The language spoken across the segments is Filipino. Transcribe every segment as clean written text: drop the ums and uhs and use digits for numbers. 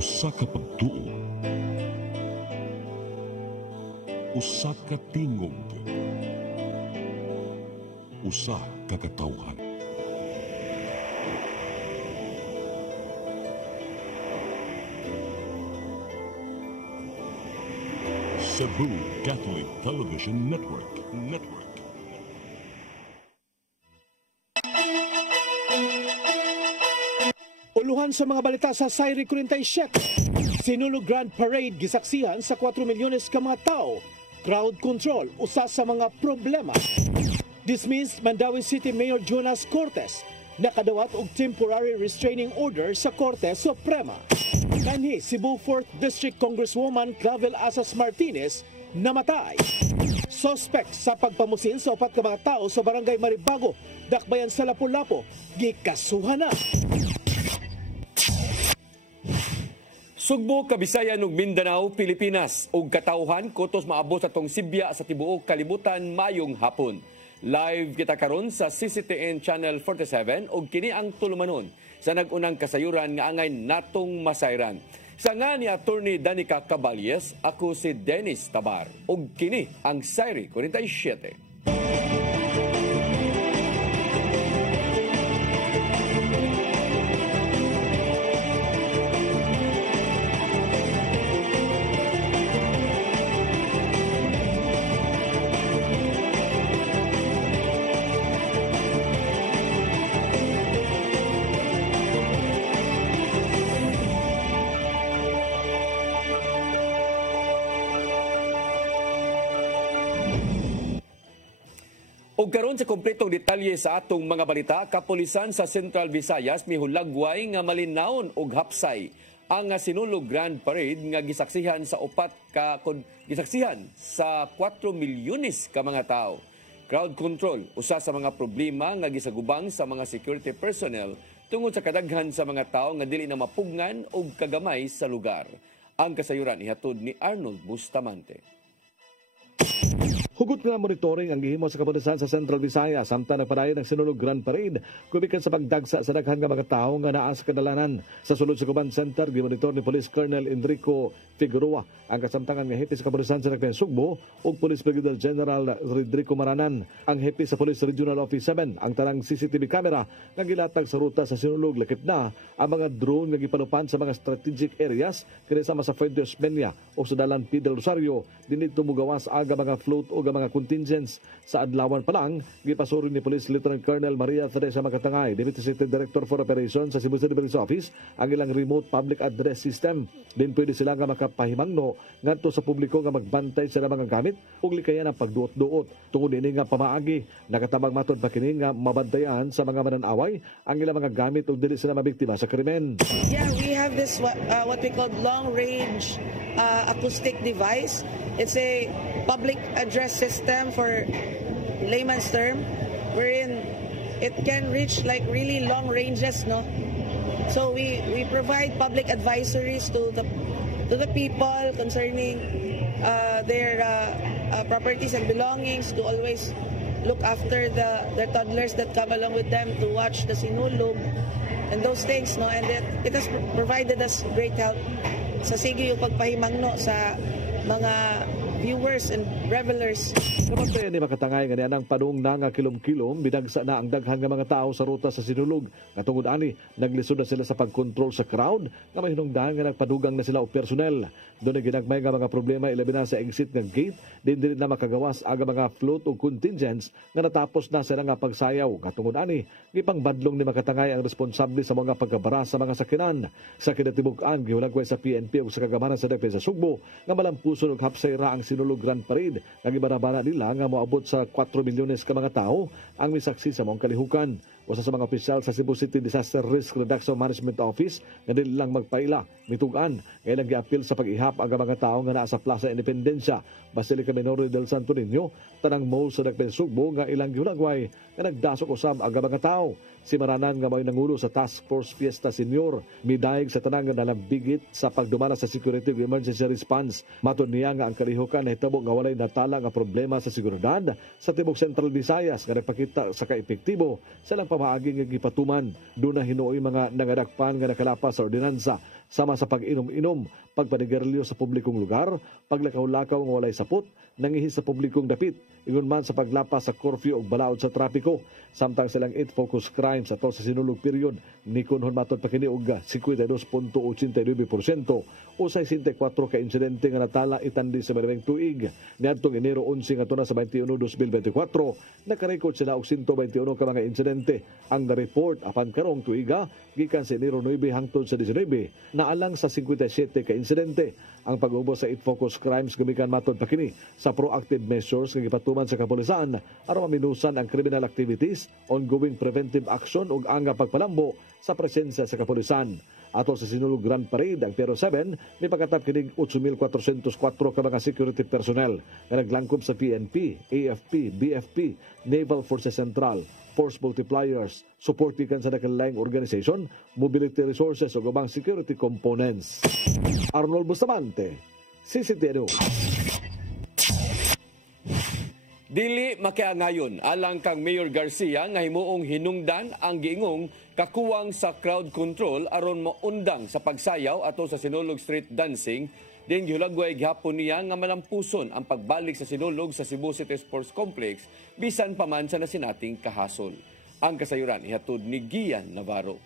Usa ka pagtuo, usa ka tingog, usa ka katawhan. Cebu Catholic Television Network. Uluhan sa mga balita sa Sayri 47. Sinulog Grand Parade gisaksihan sa 4 milyones ka mga tao. Crowd control, usa sa mga problema. Dismissed Mandawi City Mayor Jonas Cortes. Nakadawat og temporary restraining order sa Korte Suprema. Kanhi Cebu 4th District Congresswoman Clavel Asas Martinez namatay. Suspect sa pagpamusil sa 4 ka mga tao sa Barangay Maribago, Dakbayan sa Lapu-Lapu, gikasuhan na. Sugbo, Kabisayan ug Mindanao, Pilipinas ug katawhan kutos maabot sa tong Sibya sa tibuok kalibutan mayong hapon. Live kita karon sa CCTN Channel 47 ug kini ang tulumanon sa nagunang kasayuran nga angay natong masayran. Sa nga ni Attorney Danica Caballes, ako si Dennis Tabar ug kini ang Sayri 47. O karon sa kompletong detalye sa atong mga balita, kapulisan sa Central Visayas mihulagway nga malinawon og hapsay ang sinulog Grand Parade nga gisaksihan sa 4 milyones ka mga tao. Crowd control, usa sa mga problema nga gisagubang sa mga security personnel tungod sa kadaghan sa mga tao nga dili na mapugnan og kagamay sa lugar. Ang kasayuran ihatod ni Arnold Bustamante. Hugot nga monitoring ang gihimo sa kapulisan sa Central Visayas samtang nagpadayon ang sinulog Grand Parade kubikan sa pagdagsa sa daghan nga mga tawo nga naa sa kadalanan. Sa sulod sa Command Center, gimonitor ni Police Colonel Enrico Figueroa ang kasamtangan nga hepe sa kapulisan sa Dakbayan Sugbo ug Police Brigadier General Rodrigo Maranan ang hepe sa Police Regional Office 7 ang tanang CCTV camera nga gilatag sa ruta sa sinulog. Lakip na ang mga drone nga gipanupan sa mga strategic areas kini sama sa Fuente Osmeña o sa Dalan P. del Rosario dinito mugawas aga mga float o mga contingents. Sa adlawan pa lang, gipasuri ni Police Lieutenant Colonel Maria Teresa Makatangay, Deputy City Director for Operations sa Cebu City Police Office, ang ilang remote public address system. Din pwede sila nga makapahimangno ngadto sa publiko nga magbantay sa mga gamit ug likayan ang pagduot-duot. Tungod ini nga pamaagi, nakatabang matod pa kini nga mabantayan sa mga mananaway ang ilang mga gamit ug dili sila mabiktima sa krimen. Yeah, we have this what we call long range acoustic device. It's a public address system for layman's term, wherein it can reach like really long ranges, no? So we provide public advisories to the people concerning their properties and belongings, to always look after their toddlers that come along with them to watch the sinulog and those things, no? And it has provided us great help sa sige yung pagpahimangno sa mga viewers and revelers. Namatay ni Makatangay nga nianang padung na nga kilom-kilom bidagsa na ang daghan nga mga tao sa ruta sa sinulog. Nga tungod ani, naglisod na sila sa pagkontrol sa crowd nga may hinungdahan nga nagpadugang na sila og personnel. Doon ay ginagmay nga mga problema ilabi na sa exit nga gate, din na makagawas aga mga float o contingents nga natapos na sila nga pagsayaw. Nga tungod ani, gipangbadlong ni Makatangay ang responsable sa mga pagkabara sa mga sakinan. Sa kinatibuk-an, gihulagway sa PNP o sa kagamanan sa Dakbayan sa Sugbo nga malampuson og hapsay ra ang sinulog Grand Parade. Nga gibarabara nila nga moabot sa 4 milyones ka mga tao ang misaksi sa mong kalihukan. Usa sa mga opisyal sa Cebu City Disaster Risk Reduction Management Office nga dili lang magpaila, mitugan, kailang giapil sa pag-ihap ang mga tao nga naa sa Plaza Independencia, Basilica Menor del Santo Niño, tanang mall sa Dagpen Sugbo nga ilang gihulagway nga nagdasok usab ang mga tao. Si Maranan nga may nangulo sa Task Force Fiesta Senior, midayeg sa tanang nga nalambigit sa pagdumala sa security ug emergency response. Matud niya nga ang kalihukan nahitabo nga walay natala nga problema sa seguridad sa tibok Central Visayas nga nagpakita sa kaepektibo sa lang pamaagi nga gipatuman. Doon na hinuoy mga nangadakpan nga nakalapas sa ordinansa sama sa pag-inom-inom, pagpanigarilyo sa publikong lugar, paglakaw-lakaw nga walay sapot, nangihis sa publikong dapit, ingon man sa paglapas sa curfew o balaod sa trapiko. Samtang silang 8 focus crimes ato sa sinulog period, ni kunhon matod pa kini og 52.89% o 64 ka insidente nga natala itandi sa madaming tuig. Niadtong Enero 11 ngadto na sa 21, 2024, nakarekord sila og 121 ka mga insidente. Ang na-report apan karong tuiga gikan sa Enero 9 hangtod sa 19 naalang sa 57 ka insidente. Ang pag-ubos sa 8 focus crimes gumikan matod pa kini sa proactive measures nga gipatuman sa kapulisan aron maminusan ang criminal activities, ongoing preventive action ug anga pagpalambo sa presensya sa kapulisan. Ato sa sinulog Grand Parade, ang Pero 7, may pagkatap kinig 8,404 ka mga security personnel na naglangkob sa PNP, AFP, BFP, Naval Forces Central, Force Multipliers, supportikan sa nakalaing organization, mobility resources o gabang security components. Arnold Bustamante, CCTN. Dili makiangayon alang kang Mayor Garcia nga himuong hinungdan ang giingong kakuwang sa crowd control aron maundang sa pagsayaw ato sa Sinulog Street Dancing. Din gihulagway gihapon niya nga malampuson ang pagbalik sa sinulog sa Cebu City Sports Complex bisan pa man sa nasinating kahasol. Ang kasayuran ihatod ni Gian Navarro.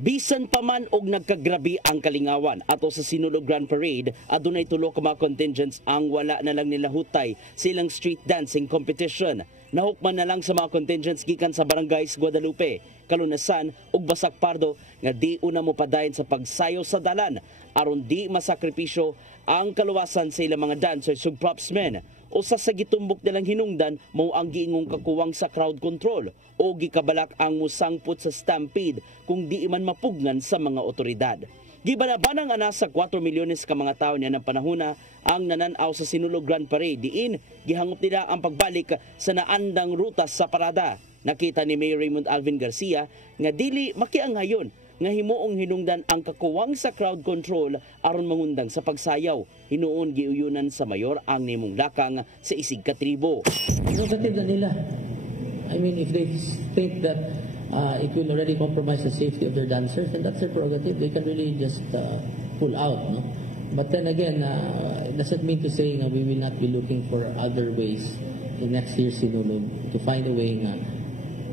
Bisan pa man og nagkagrabi ang kalingawan ato sa Sinulog Grand Parade, adunay tulo ka mga contingents ang wala na lang nila hutay silang street dancing competition. Nahukman na lang sa mga contingents gikan sa Barangays Guadalupe, Kalunasan ug Basak Pardo nga di una mo padayon sa pagsayo sa dalan aron di masakripisyo ang kaluwasan sa ilang mga dancers ug propsmen. Usa sa gitumbok nilang hinungdan mao ang giingong kakuwang sa crowd control o gikabalak ang musangput sa stampede kung di man mapugnan sa mga otoridad. Gibanabanang ana sa 4 milyones ka mga tao niya ng panahona ang nananaw sa Sinulog Grand Parade. Diin, gihangop nila ang pagbalik sa naandang rutas sa parada. Nakita ni Mayor Raymond Alvin Garcia nga dili makiangayon nga himuong hinungdan ang kakuwang sa crowd control aron mangundang sa pagsayaw. Hinuon giuyunan sa mayor ang nimong lakang sa isig ka tribo. Prerogative na nila. I mean, if they think that it will already compromise the safety of their dancers, then that's their prerogative. They can really just pull out, no? But then again, it doesn't mean to say we will not be looking for other ways in next year's Sinulog to find a way na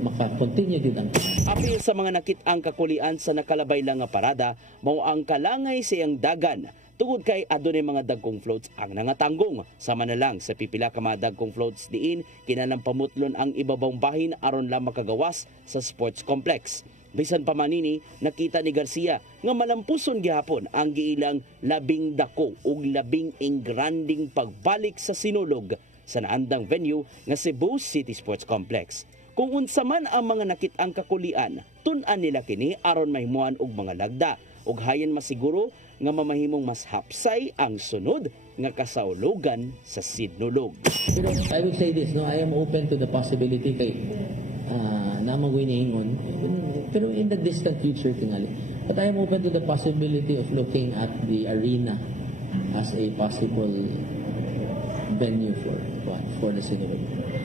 maka-continue din ang apil sa mga nakit-ang kakulian sa nakalabay lang nga parada, mao ang kalangay sa iyang dagan. Tungod kay adunay mga dagkong floats ang nangatanggong. Sama na lang sa pipila ka mga dagkong floats diin, kinanang pamutlon ang ibabang bahin aron lang makagawas sa sports complex. Bisan pa manini, nakita ni Garcia nga malampuson gihapon ang giilang labing dako ug labing ingranding pagbalik sa sinulog sa naandang venue nga Cebu City Sports Complex. Kung unsa man ang mga nakit-ang kakulian, tun-an nila kini aron mahimuan og mga lagda ug hayan masiguro nga mamahimong mas hapsay ang sunod nga kasaulogan sa Sinulog. Pero I would say this, I am open to the possibility kay na magwinihingon, pero in the distant future tingali. But I am open to the possibility of looking at the arena as a possible venue for the Sinulog.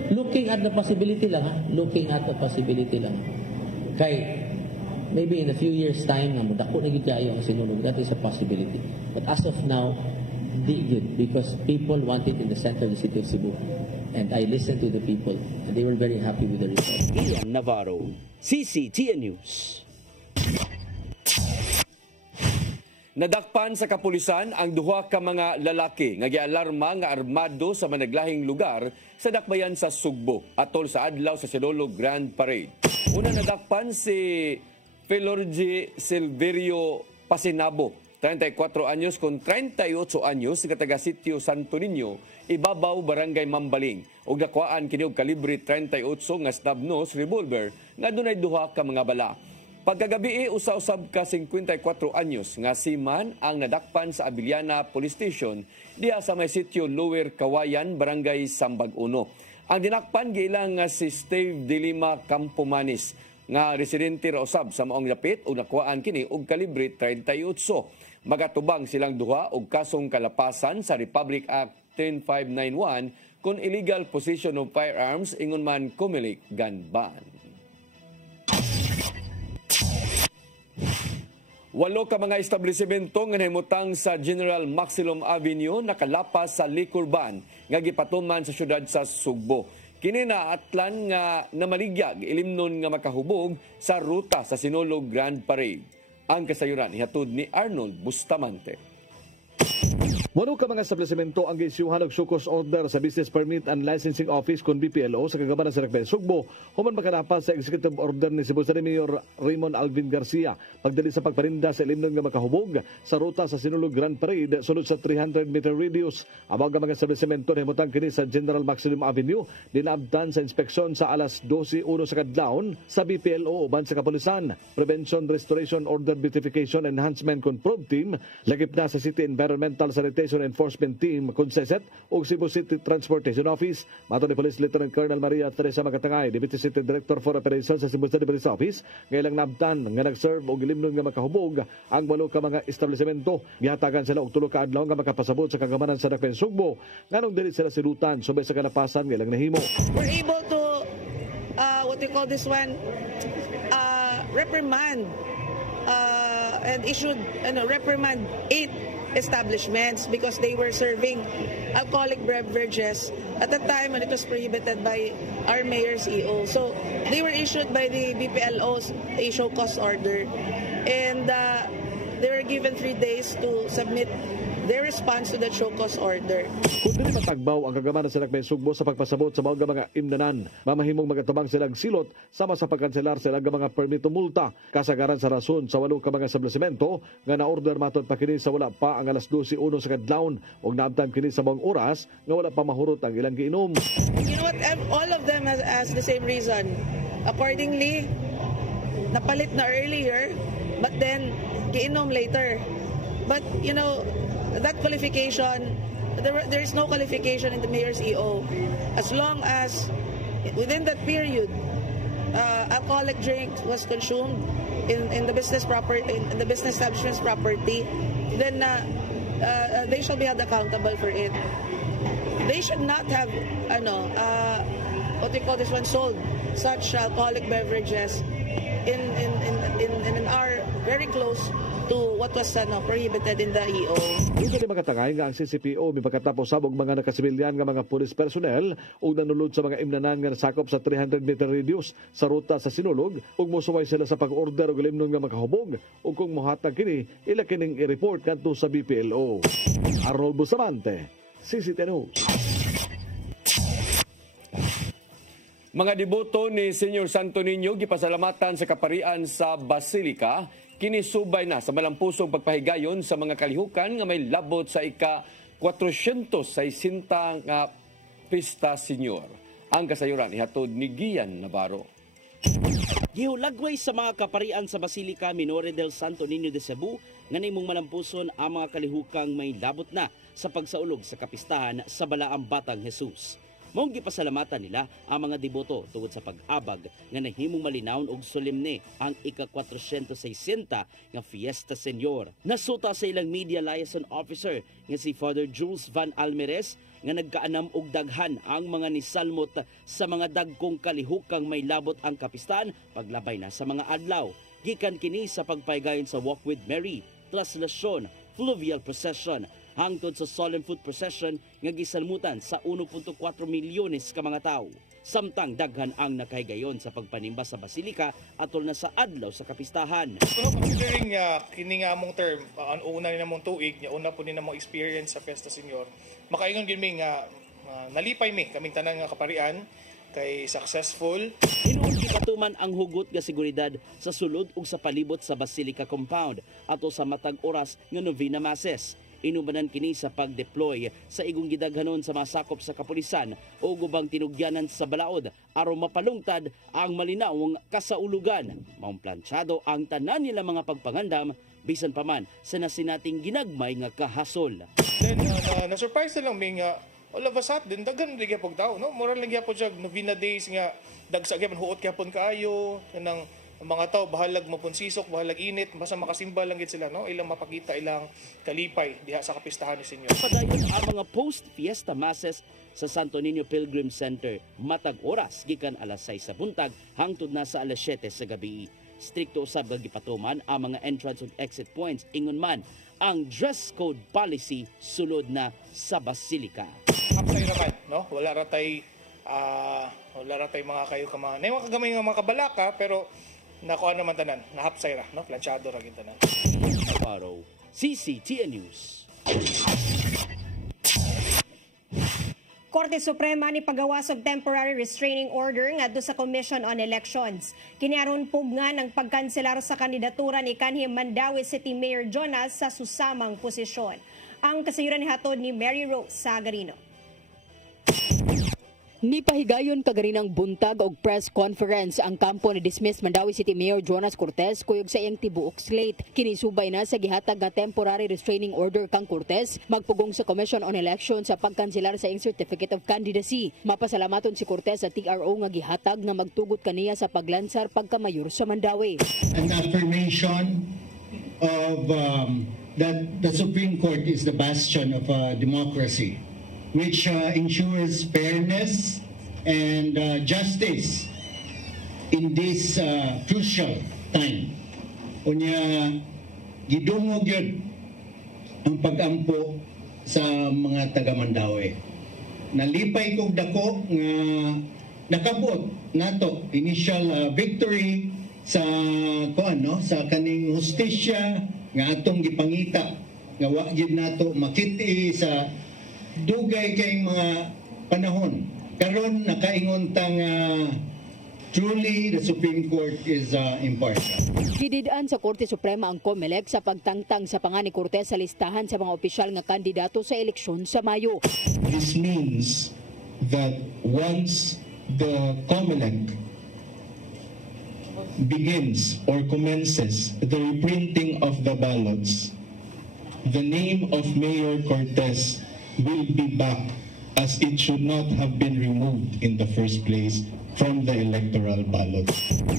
Looking at the possibility lang, looking at the possibility lang. Kay maybe in a few years time na mudako na gid kayo ang Sinulog, that is a possibility. But as of now, di good because people want it in the center of the city of Cebu. And I listened to the people and they were very happy with the result. Ian Navarro, CCTN News. Nadakpan sa kapulisan ang duha ka mga lalaki nga gialarma nga armado sa managlahing lugar sa dakbayan sa Sugbo atol sa adlaw sa Sinulog Grand Parade. Una nadakpan si Felorge Silverio Pasinabo, 34 anyos kung 38 anyos nga taga Sitio Santo Niño, ibabaw barangay Mambaling. Og nakuhaan kini og kalibre 38 nga snub nose revolver nga dunay duha ka mga bala. Pagkagabi usa-usab ka 54 anyos nga si Man ang nadakpan sa Abiliana Police Station diha sa may Sitio Lower Kawayan, barangay Sambag 1. Ang dinakpan giilang nga si Steve De Lima Campomanes nga residente ra usab sa maong dapit ug nakuhaan kini og kalibre 38. Magatubang silang duha og kasong kalapasan sa Republic Act 10591 kung illegal possession of firearms ingon man Comelec gun ban. 8 ka mga establishmento nga nahimutang sa General Maximum Avenue nakalapas sa liquor ban nga gipatuman sa syudad sa Sugbo. Kini naatlan nga namaligyag ilimnon nga makahubog sa ruta sa Sinulog Grand Parade. Ang kasayuran ihatod ni Arnold Bustamante. Walo ka mga establishmento ang giisyuhan og sukos order sa Business Permit and Licensing Office kon BPLO sa kagabanan sa Recben Sugbo human makalapas sa executive order ni Cebu City Mayor Raymond Alvin Garcia pagdali sa pagparinda sa ilimnon nga makahubog sa ruta sa Sinulog Grand Parade sulod sa 300-meter radius. Among mga establishmento nahimutang kini sa General Maximum Avenue dinabdan sa inspeksyon sa alas 12:01 sa kadlawon sa BPLO uban sa kapulisan. Prevention, Restoration, Order, Beautification, Enhancement Control Team lagip na sa City Environmental Sanitation Enforcement Team Conceset ug Cebu City Transportation Office. Mato ni Police Lieutenant Colonel Maria Teresa Makatangay, Deputy City Director for Operations sa Cebu City Police Office, ngailang nabtan nga nag-serve og ilimnon nga makahubog ang 8 ka mga establishmento. Gihatagan sila og 3 ka adlaw nga makapasabot sa kagamanan sa Recben Sugbo nganong dili sila silutan subay sa kalapasan ngailang nahimo. We're able to what we call this one reprimand and issued reprimand 8 establishments because they were serving alcoholic beverages at the time when it was prohibited by our mayor's EO. So they were issued by the BPLO's a show cause order, and they were given 3 days to submit their response to the show cause order. Kung dili matagbaw ang kagamanan sa Recben Sugbo sa pagpasabot sa mga imnanan, mamahimong magatabang silang silot sama sa pagkanselar sila mga permito multa. Kasagaran sa rason sa 8 ka mga establishmento nga na-order matod pa kini sa wala pa ang alas 12:01 sa kadlawon ug naabtan kini sa mga oras nga wala pa mahurot ang ilang giinom. You know what? All of them has the same reason. Accordingly, napalit na earlier, but then giinom later. But you know, that qualification, there is no qualification in the mayor's EO as long as within that period alcoholic drink was consumed in the business in the business establishment's property, then they shall be held accountable for it. They should not have what we call this one sold such alcoholic beverages in an hour very close to what was prohibited in the EO. Dito ni makatangay nga ang CCPO mipagkatapos sabog mga nakasibilyan nga mga police personnel ug nanulod sa mga imnanan nga nasakop sa 300-meter radius sa ruta sa Sinulog ug mosuway sila sa pag-order og limnon nga makahubog ug kung mohatag kini ila kining i-report kadto sa BPLO. Arnold Bustamante, CCTN News. Mga deboto ni Senior Santo Niño gipasalamatan sa kaparian sa Basilica kinisubay na sa malampusong pagpahigayon sa mga kalihukan nga may labot sa ika-460 nga Pista Senior. Ang kasayuran ihatod ni Gian Navarro. Gihulagway sa mga kaparian sa Basilica Minore del Santo Niño de Cebu nga nimong malampuson ang mga kalihukang may labot na sa pagsaulog sa kapistahan sa Balaang Batang Jesus. Maong gipasalamatan nila ang mga deboto tungod sa pag-abag nga nahimong malinawon og solemne ang ika-460 nga Fiesta Senior. Nasuta sa ilang media liaison officer nga si Father Jules Van Almeres nga nagkaanam og daghan ang mga nisalmot sa mga dagkong kalihukang may labot ang kapistahan paglabay na sa mga adlaw. Gikan kini sa pagpahigayon sa Walk with Mary, Traslasyon, Fluvial Procession, hangtod sa Solemn Foot Procession nga gisalmutan sa 1.4 milyones ka mga tao. Samtang daghan ang nakahigayon sa pagpanimba sa Basilica atol na sa adlaw sa kapistahan. So, considering kini nga among term, una ni namong tuig, una po ni namong experience sa Fiesta Senior, makaingon gid mi nga nalipay mi kaming tanan nga kaparian kay successful. Hinuon gipatuman ang hugot nga seguridad sa sulod ug sa palibot sa Basilica Compound ato sa matag oras nga Novena Masses. Inubanan kini sa pag-deploy sa igong gidaghanon sa mga sakop sa kapulisan o gubang tinugyanan sa balaod aron mapalungtad ang malinawong kasaulugan. Maong plansyado ang tanan nila mga pagpangandam bisan pa man sa nasinating ginagmay nga kahasol. Then na-surprise na lang may nga all of a sudden daghan rin gyapon tao, no? Moral lang gyapon siya Novena days nga dagsa gyapon huot gyapon kaayo kanang ang mga tao bahalag mapunsisok, bahalag init, basta makasimba lang gid sila, no? Ilang mapakita ilang kalipay diha sa kapistahan ni Senyor. Padayon ang mga post-fiesta masses sa Santo Niño Pilgrim Center matag oras gikan alas 6 sa buntag hangtod na sa alas 7 sa gabi. Strikto usab nga gipatuman ang mga entrance ug exit points ingon man ang dress code policy sulod na sa Basilica. Hapsay naman, no? Wala ra tay mga kayo ka mga nay mga kagamay nga mga kabalaka pero nakuha naman tanan, nahapsay ra, no? Planchado ra gid tanan. Navarro, CCTN News. Korte Suprema ni pagawas og temporary restraining order ngadto sa Commission on Elections. Kiniaron pugna ng pagkanselar sa kandidatura ni kanhi Mandawi City Mayor Jonas sa susamang posisyon. Ang kasayuran ni hatod ni Mary Rose Sagarino. Nipahigayon kagarinang buntag og press conference ang kampo ni dismiss Mandawi City Mayor Jonas Cortez kuyog sa iyang tibuok slate. Kinisubay na sa gihatag nga temporary restraining order kang Cortez magpugong sa Commission on Elections sa pagkanselar sa iyang Certificate of Candidacy. Mapasalamaton si Cortez sa TRO nga gihatag nga magtugot kaniya sa paglansar pagkamayor sa Mandawi. An affirmation of that the Supreme Court is the bastion of democracy, which ensures fairness and justice in this crucial time. Unya, gidungog yun ang pag-ampo sa mga taga-Mandawi. Nalipay kog dako nga nakabot nato initial victory sa sa kaning hustisya nga atong gipangita nga wa gid nato makit-i sa dugay kay mga panahon. Karon nakaingon tang truly the Supreme Court is impartial. Gididaan sa Korte Suprema ang COMELEC sa pagtangtang sa panga ni Cortez sa listahan sa mga opisyal nga kandidato sa eleksyon sa Mayo. This means that once the COMELEC begins or commences the reprinting of the ballots, the name of Mayor Cortez will be back as it should not have been removed in the first place from the electoral ballot.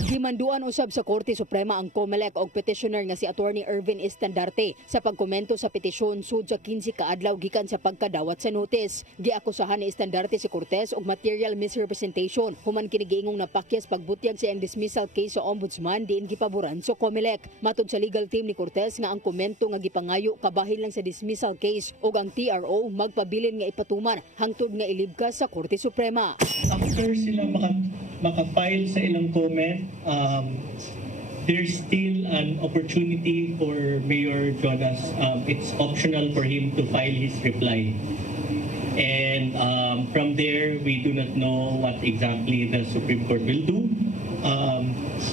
Gimanduan usab sa Korte Suprema ang COMELEC og petitioner nga si Attorney Ervin Estandarte sa pagkomento sa petisyon sud sa 15 kaadlaw gikan sa pagkadawat sa notice. Giakusahan ni Estandarte si Cortez og material misrepresentation human kini giingong napakyas pagbutyag sa iyang dismissal case sa ombudsman diin gipaboran sa COMELEC. Matud sa legal team ni Cortez nga ang komento nga gipangayo kabahin lang sa dismissal case ug ang TRO magpabilin nga ipatuman hangtod nga ilibkas sa Korte Suprema. After sila maka-file sa ilang comment, there's still an opportunity for Mayor Jonas. It's optional for him to file his reply. And from there, we do not know what exactly the Supreme Court will do.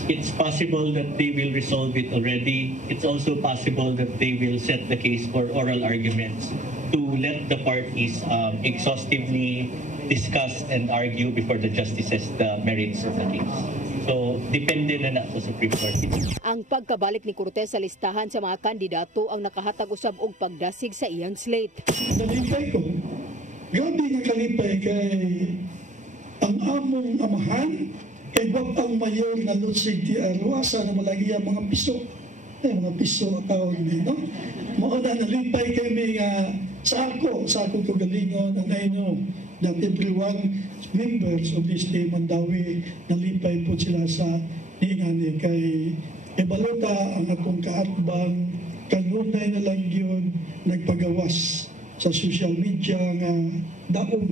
It's possible that they will resolve it already. It's also possible that they will set the case for oral arguments to let the parties exhaustively discuss and argue before the justices the merits of the case. So, depende na sa Supreme Court. Ang pagkabalik ni Cortez sa listahan sa mga kandidato ang nakahatag usab og pagdasig sa iyang slate. Nalipay ko. Gabi nga kalipay kay ang among amahan kay wag ang mayor na Lutsig ti Arwasa na malagi ang mga piso. Mga piso account ni, no? Mauna nalipay kay may sa ako kagalingon ang I know that everyone members of this team Mandawi nalipay po sila sa niingani kay ibalota ang akong kaatbang kanunay na lang yun nagpagawas sa social media nga daog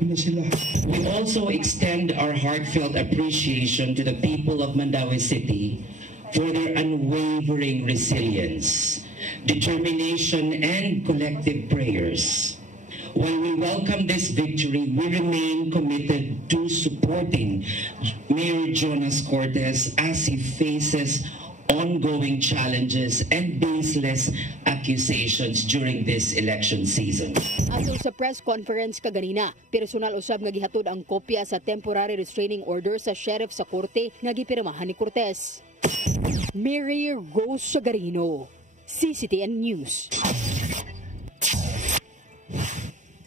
na sila. We also extend our heartfelt appreciation to the people of Mandawi City for their unwavering resilience, determination, and collective prayers. While we welcome this victory, we remain committed to supporting Mayor Jonas Cortez as he faces ongoing challenges and baseless accusations during this election season. Ato sa press conference kaganina, personal usab nga gihatod ang kopya sa temporary restraining order sa sheriff sa korte nga gipirmahan ni Cortez. Mary Rose Sagarino, CCTN News.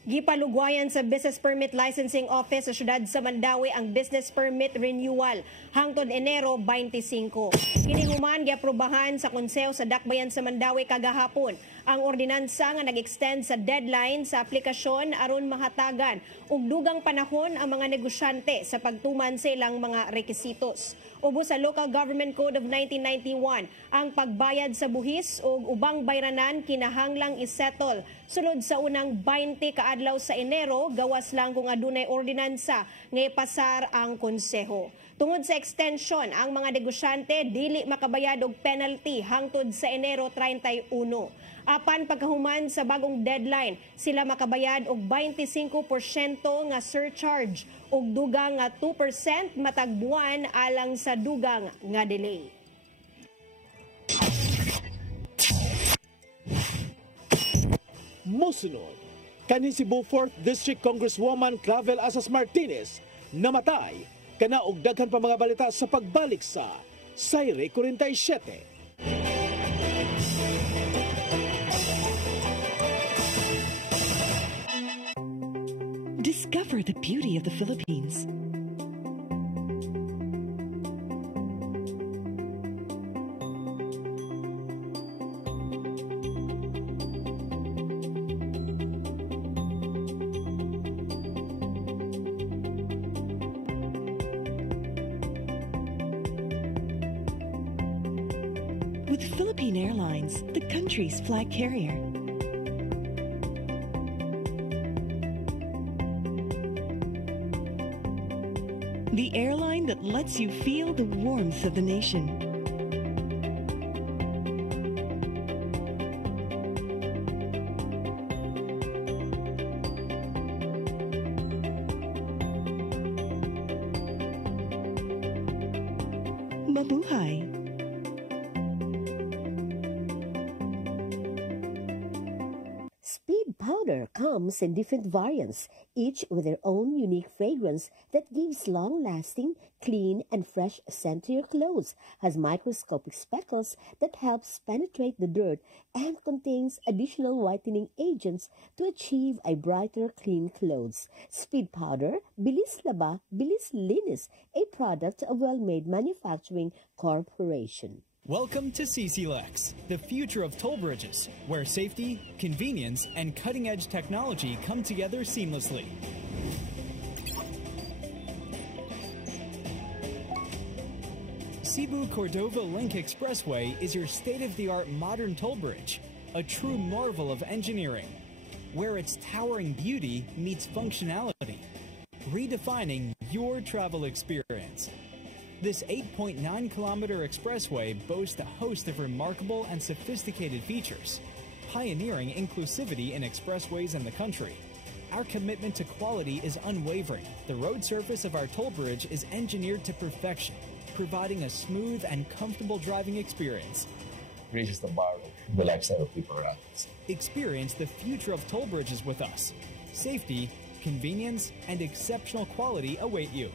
Gipalugwayan sa Business Permit Licensing Office sa syudad sa Mandawi ang business permit renewal hangtod Enero 25. Kinihuman giaprobahan sa Konseho sa Dakbayan sa Mandawi kagahapon ang ordinansa nga nag-extend sa deadline sa aplikasyon aron mahatagan og dugang panahon ang mga negosyante sa pagtuman sa ilang mga rekisitos. Ubos sa Local Government Code of 1991, ang pagbayad sa buhis o ubang bayranan kinahanglang isettle sulod sa unang 20 kaadlaw sa Enero, gawas lang kung adunay ordinansa nga ipasar ang konseho. Tungod sa extension, ang mga negosyante dili makabayad og penalty hangtod sa Enero 31. Apan pagkahuman sa bagong deadline, sila makabayad og 25% nga surcharge ug dugang nga 2% matag buwan alang sa dugang nga delay. Mosunod, kanin Cebu 4th District Congresswoman Clavel Asas Martinez namatay kana og daghan pa mga balita sa pagbalik sa Sayre 47. Discover the beauty of the Philippines. With Philippine Airlines, the country's flag carrier. The airline that lets you feel the warmth of the nation. Mabuhay! Speed powder comes in different variants, each with their own unique fragrance that gives long-lasting, clean, and fresh scent to your clothes, has microscopic speckles that helps penetrate the dirt, and contains additional whitening agents to achieve a brighter, clean clothes. Speed powder, Bilis Laba, Bilis Linis, a product of Well-Made Manufacturing Corporation. Welcome to CCLEX, the future of toll bridges, where safety, convenience, and cutting-edge technology come together seamlessly. Cebu-Cordova Link Expressway is your state-of-the-art modern toll bridge, a true marvel of engineering, where its towering beauty meets functionality, redefining your travel experience. This 8.9-kilometer expressway boasts a host of remarkable and sophisticated features, pioneering inclusivity in expressways in the country. Our commitment to quality is unwavering. The road surface of our toll bridge is engineered to perfection, providing a smooth and comfortable driving experience. Raises the bar of the lifestyle of people around us. Experience the future of toll bridges with us. Safety, convenience, and exceptional quality await you.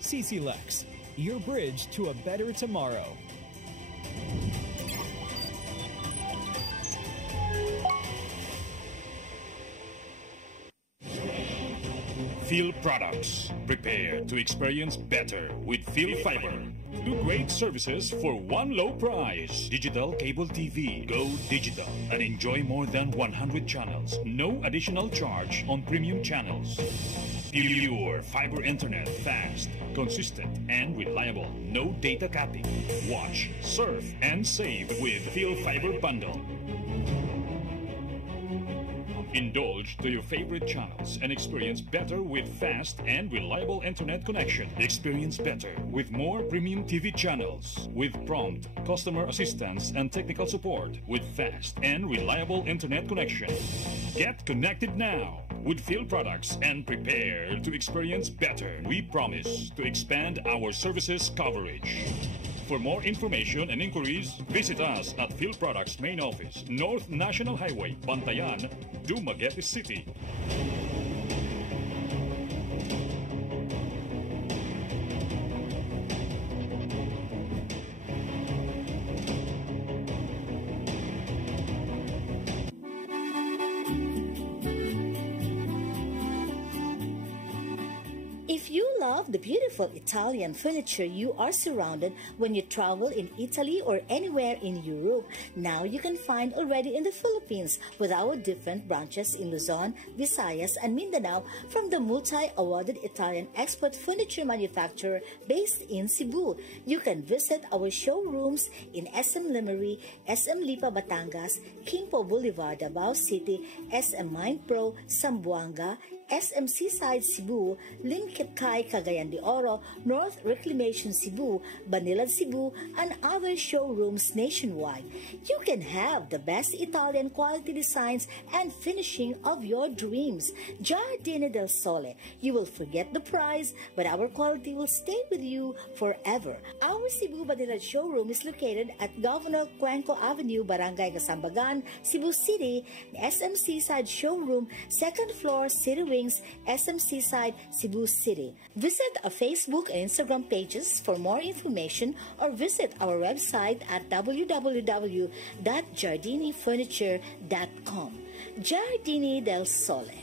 CCLEX, your bridge to a better tomorrow. Phil Products. Prepare to experience better with Phil Fiber. Two great services for one low price. Digital cable TV. Go digital and enjoy more than 100 channels. No additional charge on premium channels. Pure fiber internet, fast, consistent, and reliable. No data capping. Watch, surf, and save with Phil Fiber Bundle. Indulge to your favorite channels and experience better with fast and reliable internet connection. Experience better with more premium TV channels with prompt customer assistance and technical support with fast and reliable internet connection. Get connected now with Phil Products and prepare to experience better. We promise to expand our services coverage. For more information and inquiries, visit us at Phil Products Main Office, North National Highway, Bantayan, Dumaguete City. If you love the beautiful Italian furniture you are surrounded when you travel in Italy or anywhere in Europe, now you can find already in the Philippines with our different branches in Luzon, Visayas, and Mindanao from the multi-awarded Italian export furniture manufacturer based in Cebu. You can visit our showrooms in SM Lemery, SM Lipa Batangas, Kingpo Boulevard, Davao City, SM Mindpro, Zamboanga, SM Seaside Cebu, Linkitcay, Cagayan de Oro, North Reclamation Cebu, Banilad Cebu, and other showrooms nationwide. You can have the best Italian quality designs and finishing of your dreams. Giardini del Sole. You will forget the price, but our quality will stay with you forever. Our Cebu Banilad showroom is located at Governor Cuenco Avenue, Barangay Gasambagan, Cebu City. SM Seaside Showroom, 2nd floor, City Wings, SM Seaside, Cebu City. Visit our Facebook and Instagram pages for more information or visit our website at www.giardinifurniture.com. Giardini del Sole.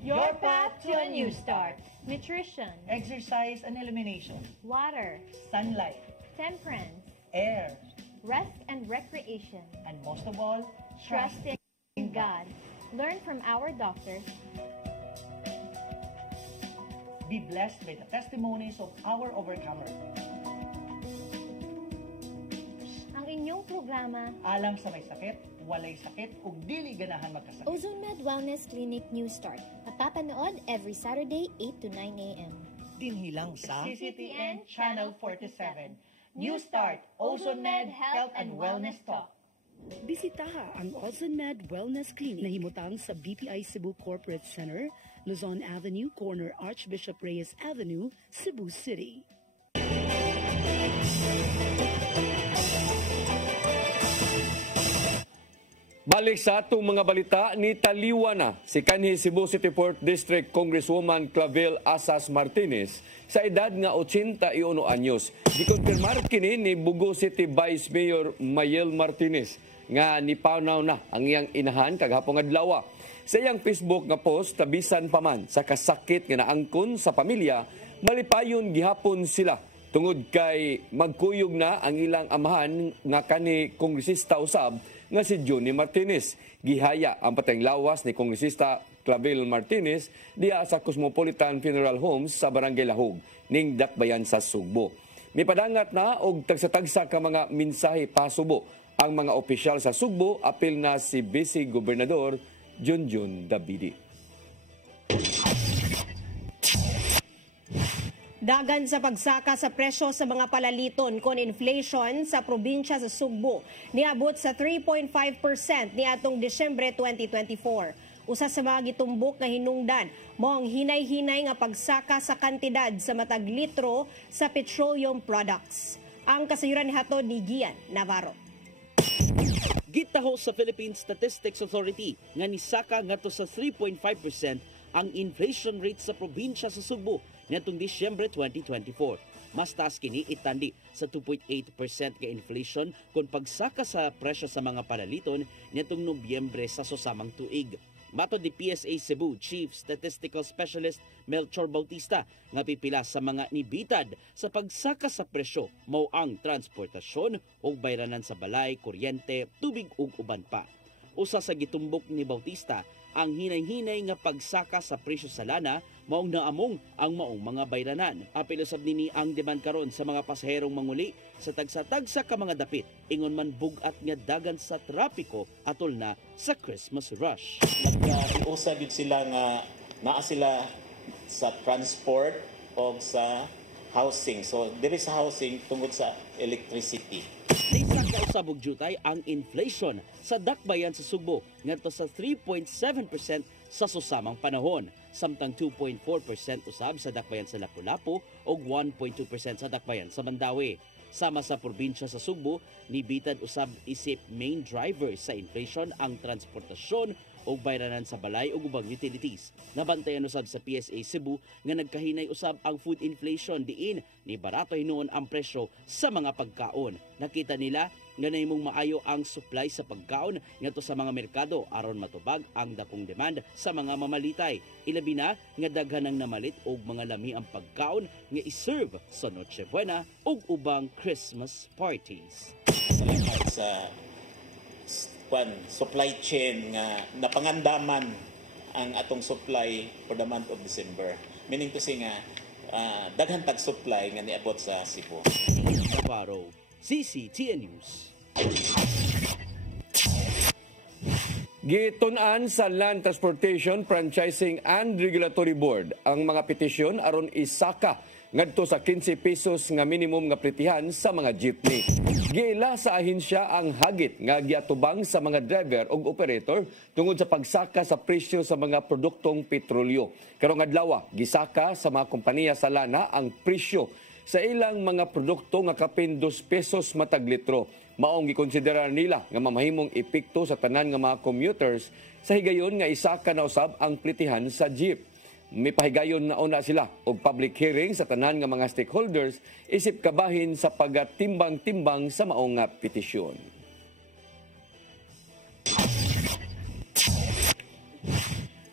Your path to a new start. Nutrition, Exercise and elimination. water, Sunlight. temperance, Air. rest and recreation. And most of all, Trust in God. Learn from our doctors. Be blessed by the testimonies of our overcomers. Ang inyong programa, Alam sa may sakit, walay sakit, ug dili ganahan magkasakit. Ozone Med Wellness Clinic New Start. Napapanood every Saturday, 8 to 9 a.m. Dinhilang sa CCTN Channel 47. New Start, Ozone Med Health and Wellness Talk. Bisitaha ang Ozone Med Wellness Clinic na himutang sa BPI Cebu Corporate Center, Luzon Avenue, corner Archbishop Reyes Avenue, Cebu City. Balik sa atong mga balita, ni taliwa na si kanhi Cebu City 4th District Congresswoman Clavel Asas Martinez sa edad nga 81 anyos. Gikonfirmar kini ni Bugo City Vice Mayor Mayel Martinez nga nipawnaw na ang iyang inahan kaghapong adlaw. Sa iyang Facebook nga post, tabisan pa man sa kasakit nga naangkon sa pamilya, malipayon gihapon sila tungod kay magkuyog na ang ilang amahan nga kani kongresista usab nga si Johnny Martinez. Gihaya ang patayng lawas ni Kongresista Clavel Martinez diha sa Cosmopolitan Funeral Homes sa Barangay Lahog ning Dakbayan sa Sugbo. Mipadangat na og tagsa-tagsa ka mga mensahe pasubo ang mga opisyal sa Sugbo, apil na si Vice Gobernador Junjun Dabidi. Dagan sa pagsaka sa presyo sa mga palaliton kon inflation sa probinsya sa Sugbo niabot sa 3.5% niadtong Disyembre 2024. Usa sa mga gitumbok nga hinungdan mao ang hinay-hinay nga pagsaka sa kantidad sa matag litro sa petroleum products. Ang kasayuran ni hatod ni Gian Navarro. Gitaho sa Philippine Statistics Authority nga nisaka ngadto sa 3.5% ang inflation rate sa probinsya sa Sugbo niadtong Disyembre 2024. Mas taas kini itandi sa 2.8% ka inflation kung pagsaka sa presyo sa mga palaliton niadtong Nobyembre sa susamang tuig. Matod ni PSA Cebu Chief Statistical Specialist Melchor Bautista nga pipila sa mga nibitad sa pagsaka sa presyo mao ang transportasyon ug bayranan sa balay, kuryente, tubig ug uban pa. Usa sa gitumbok ni Bautista ang hinay-hinay nga pagsaka sa presyo sa lana maong naamong ang maong mga bayranan. Apil usab nini ang demand karon sa mga pasaherong manguli sa tagsa-tagsa ka mga dapit ingon man bugat nga dagan sa trapiko atol na sa Christmas rush. Nagkausa gid sila nga naa sila sa transport o sa housing. So diri sa housing tungod sa electricity. Naisak na usabog jutay ang inflation sa dakbayan sa Sugbo ngadto sa 3.7% sa susamang panahon, samtang 2.4% usab sa dakbayan sa Lapu-Lapu o 1.2% sa dakbayan sa Mandawi. Sama sa probinsya sa Sugbo, nibitan usab isip main driver sa inflation ang transportasyon o bayranan sa balay o ubang utilities. Nabantayan usab sa PSA Cebu nga nagkahinay usab ang food inflation diin ni barato hinuon ang presyo sa mga pagkaon. Nakita nila nga nahimong maayo ang supply sa pagkaon ngadto sa mga merkado aron matubag ang dakong demand sa mga mamalitay. Ilabi na nga daghan ang namalit og mga lami ang pagkaon nga iserve sa Noche Buena ug ubang Christmas parties. Salamat sa supply chain nga napangandaman ang atong supply for the month of December. Meaning to say nga daghan tag supply nga niabot sa Cebu. Navarro, CCTN News. Gitun-an sa Land Transportation Franchising and Regulatory Board ang mga petisyon aron isaka ngadto sa 15 pesos nga minimum nga pritihan sa mga jeepney. Giila sa ahensya ang hagit nga giatubang sa mga driver ug operator tungod sa pagsaka sa presyo sa mga produktong petrolyo. Karong adlaw gisaka sa mga kompanya sa lana ang presyo sa ilang mga produkto nga kapin 2 pesos matag litro. Maong gikonsidera nila nga mamahimong epekto sa tanan nga mga commuters sa higayon nga isaka na usab ang pritihan sa jeep. May pahigayon na una sila og public hearing sa tanan nga mga stakeholders isip kabahin sa pagatimbang-timbang sa maong nga petisyon.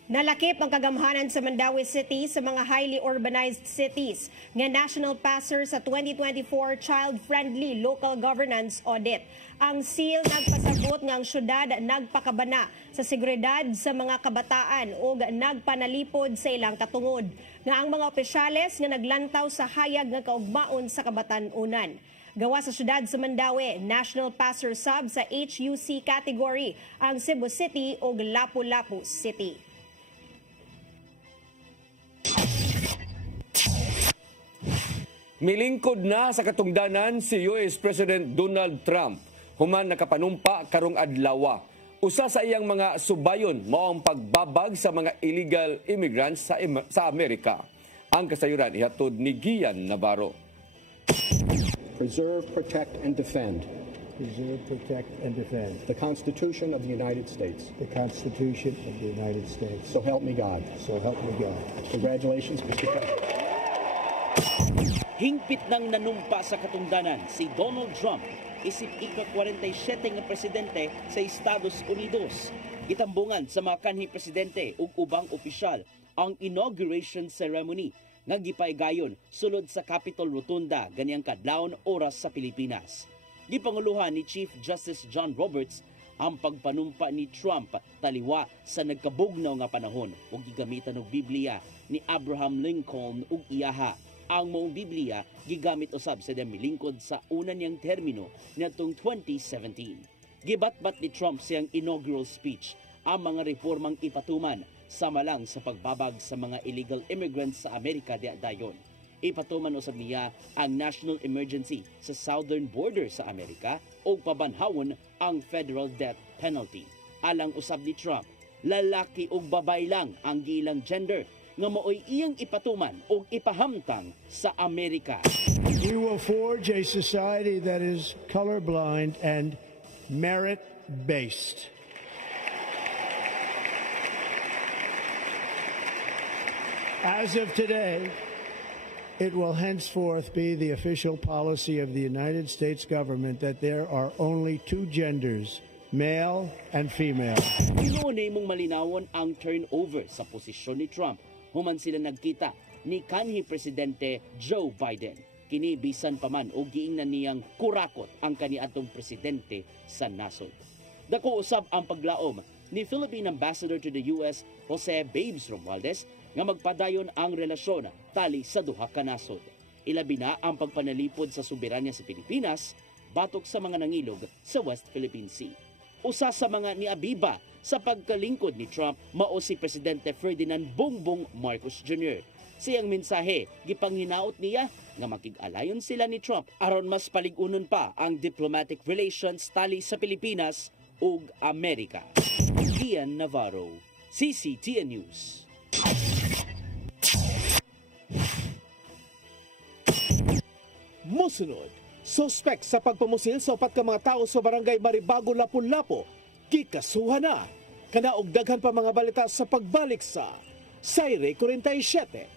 Nalakip ang kagamhanan sa Mandawi City sa mga highly urbanized cities nga national passer sa 2024 Child-Friendly Local Governance Audit. Ang SEAL nagpasabot nga ang syudad nagpakabana sa seguridad sa mga kabataan ug nagpanalipod sa ilang katungod. Nga ang mga opisyales nga naglantaw sa hayag nga kaugmaon sa kabatan-unan. Gawa sa syudad sa Mandawi, National Passer Sub sa HUC category ang Cebu City ug Lapu-Lapu City. Milingkod na sa katungdanan si US President Donald Trump human nakapanumpa karong adlaw. Usa sa iyang mga subayon mao ang pagbabag sa mga illegal immigrants sa Amerika. Ang kasayuran ihatod ni Gian Navarro. Preserve, protect, and defend. Preserve, protect, and defend. The Constitution of the United States. The Constitution of the United States. So help me God. So help me God. Congratulations, Mr. President. Hingpit nang nanumpa sa katungdanan si Donald Trump, isip ika-47 nga presidente sa Estados Unidos. Itambungan sa mga kanhi presidente ug ubang opisyal ang inauguration ceremony nga gipaygayon sulod sa Capitol Rotunda ganiyang kadlawon oras sa Pilipinas. Gipanguluhan ni Chief Justice John Roberts ang pagpanumpa ni Trump taliwa sa nagkabugnaw nga panahon ug gigamitan og Biblia ni Abraham Lincoln ug iyaha. Ang maong Biblia gigamit usab sa milingkod sa una niyang termino niadtong 2017. Gibatbat ni Trump siyang inaugural speech ang mga reformang ipatuman sama lang sa pagbabag sa mga illegal immigrants sa Amerika dayon. Ipatuman usab niya ang national emergency sa southern border sa Amerika o pabanhawon ang federal death penalty. Alang usab ni Trump, lalaki o babay lang ang gilang gender nga maoy iyang ipatuman o ipahamtang sa Amerika. We will forge a society that is colorblind and merit-based. As of today, it will henceforth be the official policy of the United States government that there are only 2 genders, male and female. Inuunay mong malinawon ang turnover sa posisyon ni Trump. Human sila nagkita ni kanhi Presidente Joe Biden. Kini bisan pa man o giingnan niyang kurakot ang kaniadtong presidente sa nasod. Dako usab ang paglaom ni Philippine Ambassador to the US Jose Babes Romualdez nga magpadayon ang relasyon tali sa duha ka nasod. Ilabi na ang pagpanalipod sa soberanya sa Pilipinas batok sa mga nangilog sa West Philippine Sea. Usa sa mga niabiba sa pagkalingkod ni Trump mao si Presidente Ferdinand Bongbong Marcos Jr. Siyang mensahe, gipanghinaot niya nga makig-alayon sila ni Trump aron mas paligunon pa ang diplomatic relations tali sa Pilipinas ug Amerika. Ian Navarro, CCTN News. Mosunod, suspek sa pagpamusil sa 4 ka mga tao sa barangay Maribago, Lapu-Lapu, kikasuhan na. Kanaog daghan pa mga balita sa pagbalik sa Saire 47.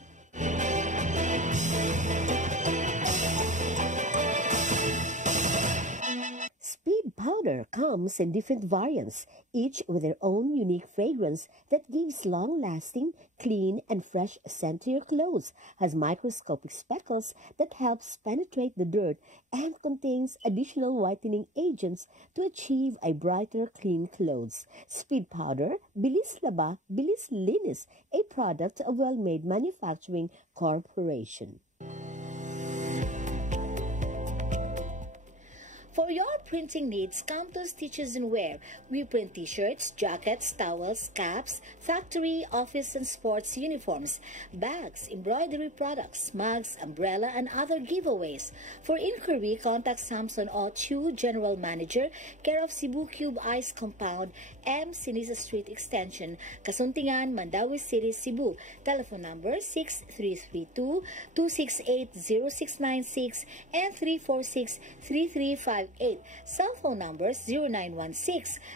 Speed powder comes in different variants, each with their own unique fragrance that gives long-lasting, clean, and fresh scent to your clothes, has microscopic speckles that helps penetrate the dirt, and contains additional whitening agents to achieve a brighter, clean clothes. Speed powder, Bilis Laba, Bilis Linis, a product of Well-Made Manufacturing Corporation. For your printing needs, come to Stitches and Wear. We print t-shirts, jackets, towels, caps, factory, office, and sports uniforms, bags, embroidery products, mugs, umbrella, and other giveaways. For inquiry, contact Samson Ochu, General Manager, care of Cebu Cube Ice Compound, M. Sinisa Street Extension, Kasuntingan, Mandawi City, Cebu. Telephone number 6332-268-0696 and 346-3358. Cell phone numbers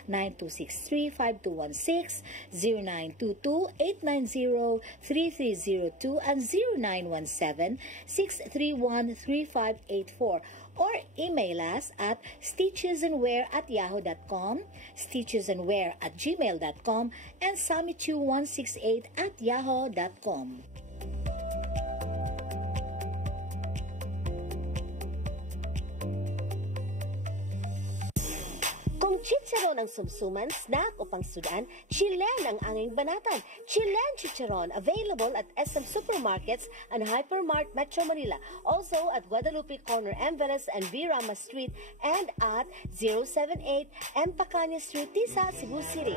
0916-9263-5216, 0922-890-3302, and 0917-631-3584. Or email us at stitchesandwear@yahoo.com, stitchesandwear@gmail.com, and samitu168@yahoo.com. Kung chicharon ang sumsuman, snack o pangsudan, Chilen ang anging banatan. Chilen Chicharon, available at SM Supermarkets and Hypermart Metro Manila. Also at Guadalupe Corner, Envelas and V. Rama Street, and at 078 M. Pacania Street, Tisa, Cebu City.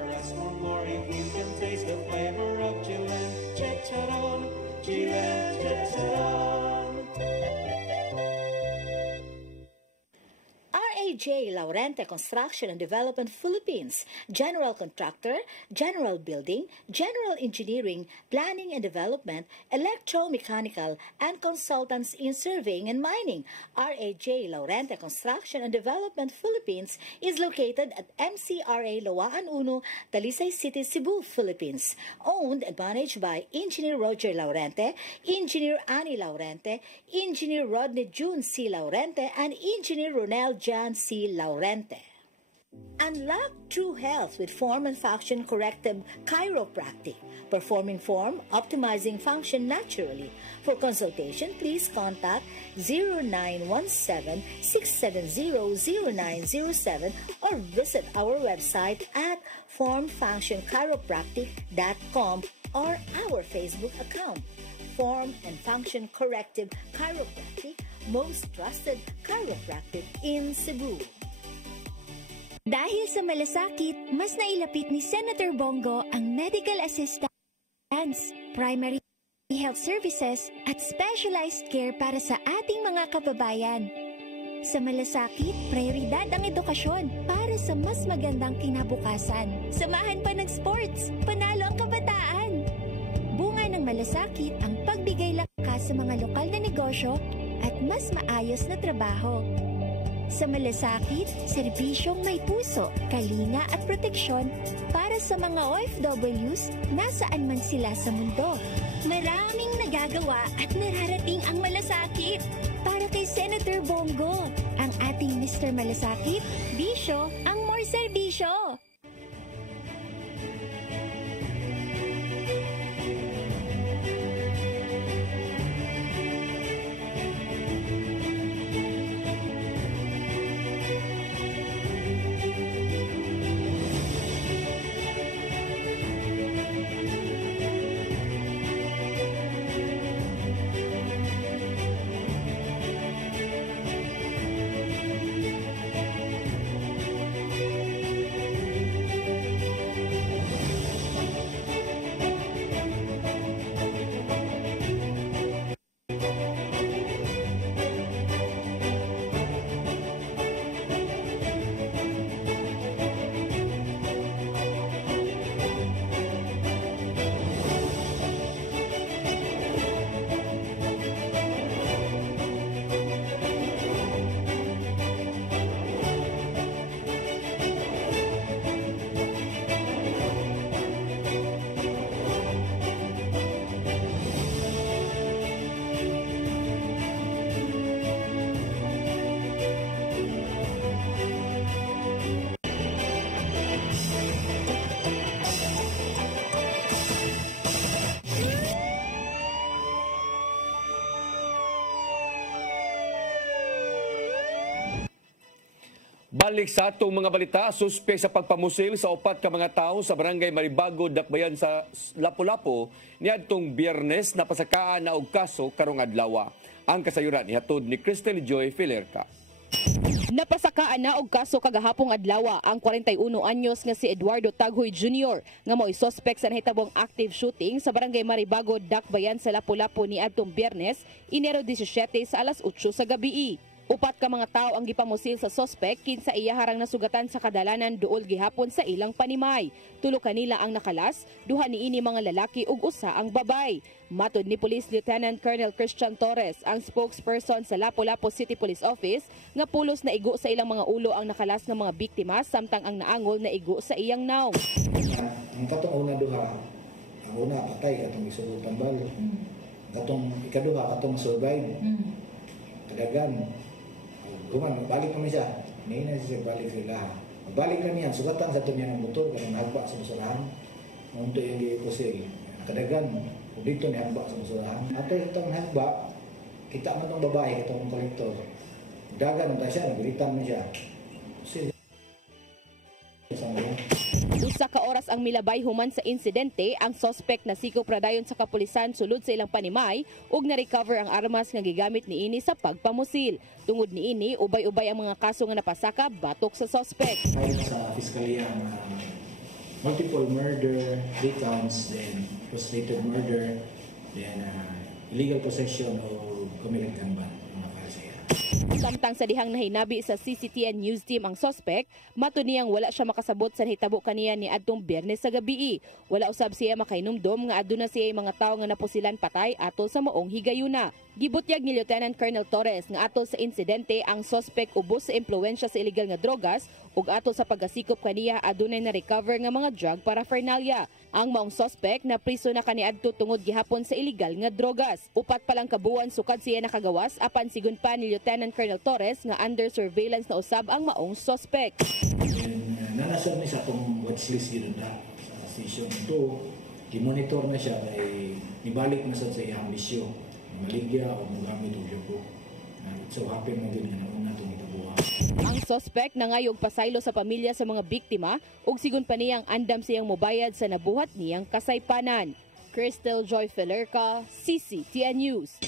RAJ Laurente Construction and Development Philippines, General Contractor, General Building, General Engineering, Planning and Development, Electromechanical, and Consultants in Surveying and Mining. RAJ Laurente Construction and Development Philippines is located at MCRA Lawaan Uno, Talisay City, Cebu, Philippines. Owned and managed by Engineer Roger Laurente, Engineer Annie Laurente, Engineer Rodney June C. Laurente, and Engineer Ronel Jan C. Laurente. Unlock true health with Form and Function Corrective Chiropractic. Performing form, optimizing function naturally. For consultation, please contact 0917-670-0907 or visit our website at formfunctionchiropractic.com or our Facebook account. Form and Function Corrective Chiropractic, most trusted chiropractic in Cebu. Dahil sa malasakit, mas nailapit ni Senator Bongo ang medical assistance, primary health services at specialized care para sa ating mga kababayan. Sa malasakit, prioridad ang edukasyon para sa mas magandang kinabukasan. Samahan pa ng sports, panalo ang kabataan. Bunga ng malasakit ang pagbigay lakas sa mga lokal na negosyo at mas maayos na trabaho. Sa malasakit, serbisyong may puso, kalinga at proteksyon para sa mga OFWs nasaan man sila sa mundo. Maraming nagagawa at nararating ang malasakit. Para kay Senator Bongo, ang ating Mr. Malasakit, bisyo ang more serbisyo. Balik sa atong mga balita, suspek sa pagpamusil sa upat ka mga tao sa barangay Maribago, Dakbayan sa Lapu-Lapu niadtong Biyernes na pasakaan na og kaso karong adlaw. Ang kasayuran ihatod ni Cristel Joy Filerca. Napasakaan na og kaso kagahapong adlaw ang 41 anyos nga si Eduardo Taghoy Jr. nga mo'y suspect sa nahitabong active shooting sa barangay Maribago, Dakbayan sa Lapu-Lapu niadtong Biyernes, Enero 17 sa alas 8 sa gabi. Upat ka mga tao ang gipamusil sa suspect kinsa iya harang nasugatan sa kadalanan duol gihapon sa ilang panimay. Tulo kanila ang nakalas, duha niini mga lalaki ug usa ang babay. Matod ni Police Lieutenant Colonel Christian Torres, ang spokesperson sa Lapu-Lapu City Police Office, nga pulos na igo sa ilang mga ulo ang nakalas ng mga biktima samtang ang naangol na igo sa iyang naong. Ang katong una duha, ang una patay katong isugot tambal. Katong ikaduha katong survive. Kadagan guman, balik naman siya. Ngayon na siya balik sila. Balik na niyan, sugatan sa ito niya ng motor, kanang hagba sa basurahan. Untuk yung ipusil. Kadagan, dito niya hagba sa basurahan. At itong hagba, kita man itong babae, itong kolektor. Dagan naman siya, nagritan mo siya. Usa ka oras ang milabay human sa insidente, ang suspect na sikop ra dayon sa kapulisan sulod sa ilang panimay ug na-recover ang armas nga gigamit niini sa pagpamusil. Tungod niini, ubay-ubay ang mga kaso nga napasaka batok sa suspect. Ayon sa piskalya, multiple murder, 3 counts, then frustrated murder, then illegal possession o committed gun ban. Samtang sa dihang nahinabi sa CCTN News Team ang suspect, mato niyang wala siya makasabot sa nahitabo kaniya ni adtong Biyernes sa gabi. Wala usab siya makainumdom nga aduna siya mga tawo nga napusilan patay atol sa maong higayuna. Gibutyag ni Lieutenant Colonel Torres nga atol sa insidente ang suspect ubos sa impluwensya sa illegal nga drogas ug atol sa pagasikop kaniya adunay na recover nga mga drug paraphernalia. Ang maong suspect na priso na kaniadto tungod gihapon sa illegal nga drogas. Upat pa lang kabuan sukad siya nakagawas apan sigon pa ni Lieutenant Colonel Torres nga under surveillance na usab ang maong suspect. Nanasar ni sa itong watchlist yun na sa station ito. Dimonitor na siya kay nibalik na sa iyang bisyo. Maligya o magamit o yuko. So happen na din na una itong itabuha. Ang suspect nangayog pasaylo sa pamilya sa mga biktima ug sigon pa niyang andam siyang mobayad sa nabuhat niyang kasaypanan. Cristel Joy Filerca, CCTN News.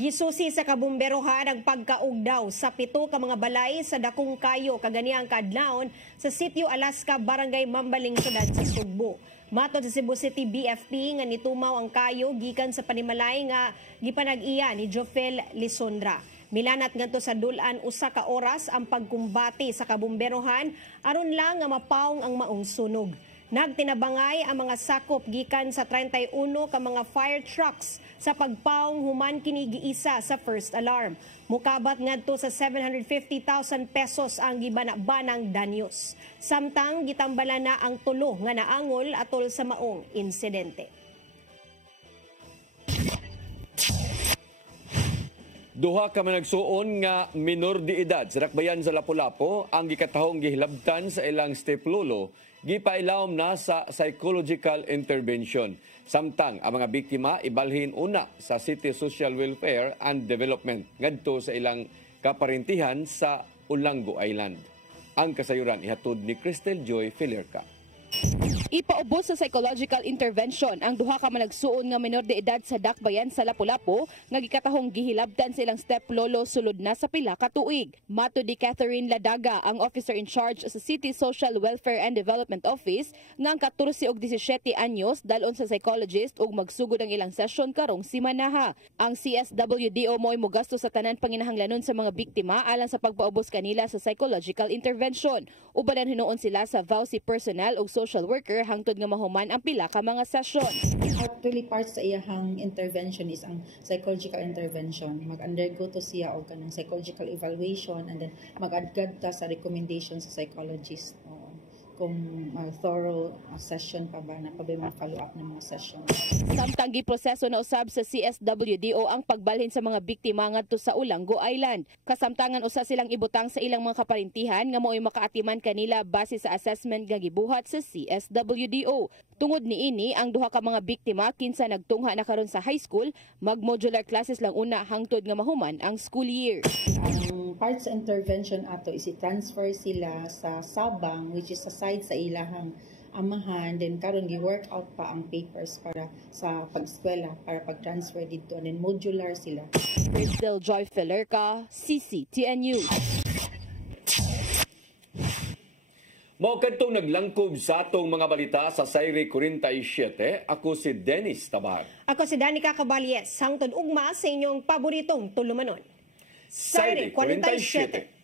Gisusi sa kabumberohan ang pagkaugdaw sa 7 ka mga balay sa dakong kayo kaganiyang kadlawon sa Sitio Alaska, Barangay Mambaling, Syudad sa Sugbo. Matod sa Cebu City BFP nga nitumaw ang kayo gikan sa panimalay nga gipanag-iya ni Jofel Lisondra. Milanat ngadto sa dulan usa ka oras ang pagkumbati sa kabumberohan aron lang nga mapawong ang maong sunog. Nagtinabangay ang mga sakop gikan sa 31 ka mga fire trucks sa pagpawong human kini giisa sa first alarm. Mukabat ngadto sa 750,000 pesos ang gibana-banang danyos. Samtang gitambalan na ang tulo nga naangol atol sa maong insidente. Duha ka managsuon nga minor de edad sa Dakbayan sa Lapu-Lapu ang gikatahong gihilabtan sa ilang steplulo gipailawom na sa psychological intervention. Samtang ang mga biktima ibalhin una sa City Social Welfare and Development ngadto sa ilang kaparintihan sa Ulango Island. Ang kasayuran ihatod ni Cristel Joy Filerca. Ipaubos sa psychological intervention ang duha ka managsuon nga menor de edad sa Dakbayan sa Lapu-Lapu nga gikatahong gihilabtan sa ilang step-lolo sulod na sa pila ka tuig. Matod ni Catherine Ladaga, ang officer in charge sa City Social Welfare and Development Office, nga ang 14 ug 17 anyos dalon sa psychologist ug magsugod ang ilang session karong simanaha. Ang CSWDO mo'y mogasto sa tanan panginahanglanon sa mga biktima alang sa pagpaubos kanila sa psychological intervention. Ubalan hinuon sila sa VAUSI personnel ug social worker hangtod nga mahuman ang pila ka mga session. Actually, part sa iyahang intervention is ang psychological intervention. Mag-undergo to siya o kanang psychological evaluation and then mag-adgad ta sa recommendation sa psychologist. kung thorough session pa ba na pa ba mga follow-up ng mga session. Samtang giproseso na usab sa CSWDO ang pagbalhin sa mga biktima ngadto sa Ulango Island. Kasamtangan usa silang ibutang sa ilang mga kaparintihan nga mo'y makaatiman kanila base sa assessment nga gibuhat sa CSWDO. Tungod niini ang duha ka mga biktima kinsa nagtungha na karon sa high school, mag-modular classes lang una hangtod nga mahuman ang school year. Ang part sa intervention ato is i-transfer sila sa Sabang, which is sa side sa ilahang amahan, then karon gi-work out pa ang papers para sa pag-eskwela para pag-transfer dito, and then modular sila. Crystal Joy Felerca, CCTN News. Mao kadtong naglangkob sa atong mga balita sa Sayre 47, ako si Dennis Tabar. Ako si Danica Caballes, hangtod ugma sa inyong paboritong tulumanon. Sayre 47.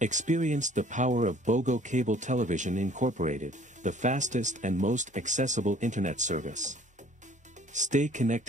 Experience the power of BOGO Cable Television Incorporated, the fastest and most accessible internet service. Stay connected